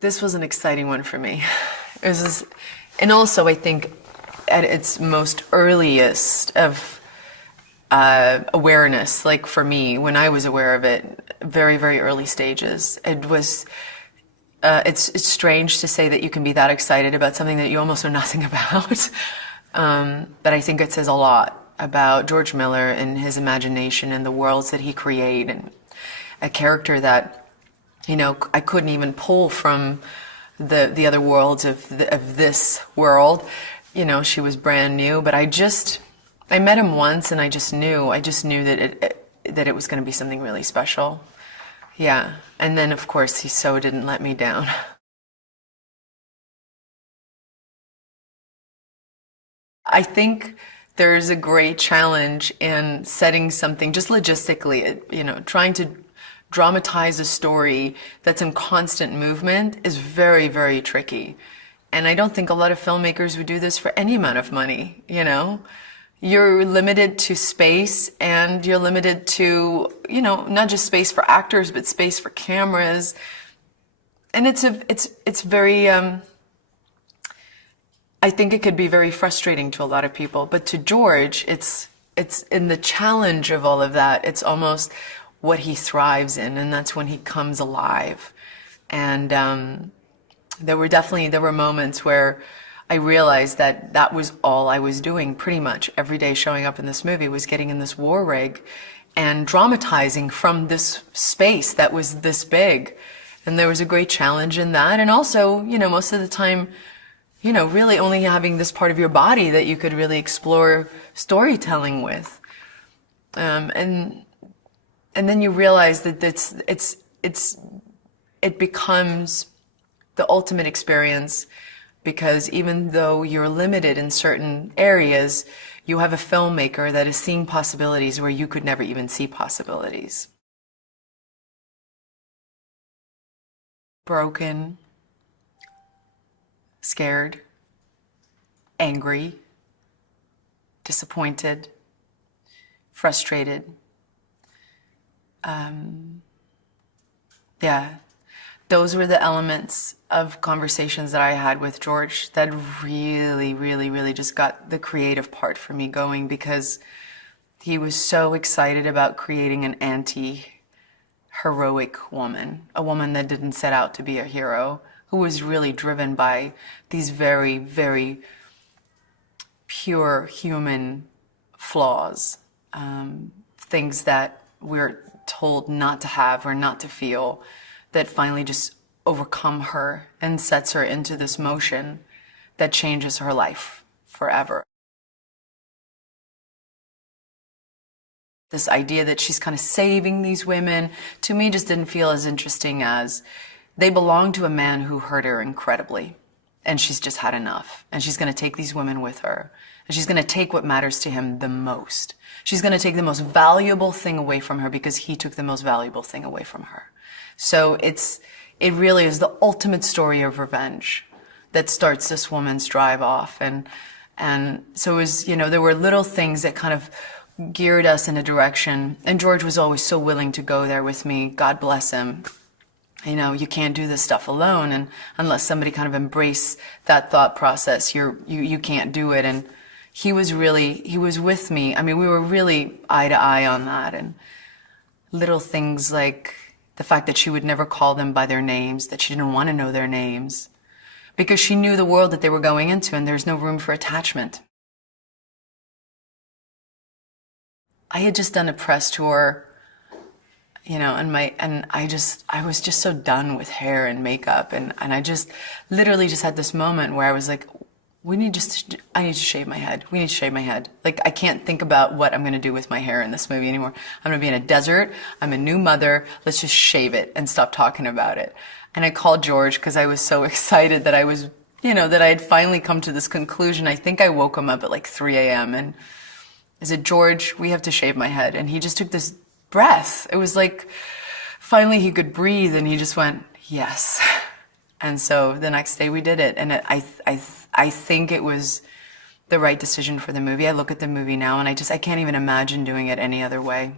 This was an exciting one for me. And also I think at its most earliest of awareness, like for me, when I was aware of it, very, very early stages, it was, it's strange to say that you can be that excited about something that you almost know nothing about. But I think it says a lot about George Miller and his imagination and the worlds that he created, and a character that, you know, I couldn't even pull from the other worlds of this world. You know, she was brand new, but I met him once, and I just knew that it was going to be something really special. Yeah, and then of course he so didn't let me down. I think there's a great challenge in setting something just logistically, you know, trying to dramatize a story that's in constant movement is very, very tricky. And I don't think a lot of filmmakers would do this for any amount of money, you know? You're limited to space, and you're limited to, you know, not just space for actors, but space for cameras. And it's very, I think it could be very frustrating to a lot of people, but to George, it's in the challenge of all of that, it's almost what he thrives in, and that's when he comes alive. And there were moments where I realized that that was all I was doing pretty much every day showing up in this movie, was getting in this war rig and dramatizing from this space that was this big. And there was a great challenge in that. And also, you know, most of the time, you know, really only having this part of your body that you could really explore storytelling with. And then you realize that it becomes the ultimate experience, because even though you're limited in certain areas, you have a filmmaker that is seeing possibilities where you could never even see possibilities. Broken, scared, angry, disappointed, frustrated. Yeah, those were the elements of conversations that I had with George that really, really, really just got the creative part for me going, because he was so excited about creating an anti-heroic woman, a woman that didn't set out to be a hero, who was really driven by these very, very pure human flaws, things that we're told not to have or not to feel, that finally just overcome her and sets her into this motion that changes her life forever. This idea that she's kind of saving these women, to me, just didn't feel as interesting as they belong to a man who hurt her incredibly, and she's just had enough, and she's going to take these women with her, and she's going to take what matters to him the most. She's going to take the most valuable thing away from her because he took the most valuable thing away from her. So it really is the ultimate story of revenge that starts this woman's drive off. And so it was, you know, there were little things that kind of geared us in a direction. And George was always so willing to go there with me. God bless him. You know, you can't do this stuff alone, and unless somebody kind of embrace that thought process, you can't do it. And he was with me. I mean, we were really eye to eye on that. And little things like the fact that she would never call them by their names, that she didn't want to know their names, because she knew the world that they were going into, and there's no room for attachment. I had just done a press tour, you know, and I was just so done with hair and makeup, and I just literally just had this moment where I was like, I need to shave my head. We need to shave my head. Like, I can't think about what I'm going to do with my hair in this movie anymore. I'm going to be in a desert. I'm a new mother. Let's just shave it and stop talking about it. And I called George because I was so excited that I was, you know, that I had finally come to this conclusion. I think I woke him up at like 3 a.m. and I said, George, we have to shave my head. And he just took this breath. It was like finally he could breathe, and he just went, yes. And so the next day we did it, and I think it was the right decision for the movie. I look at the movie now, and I can't even imagine doing it any other way.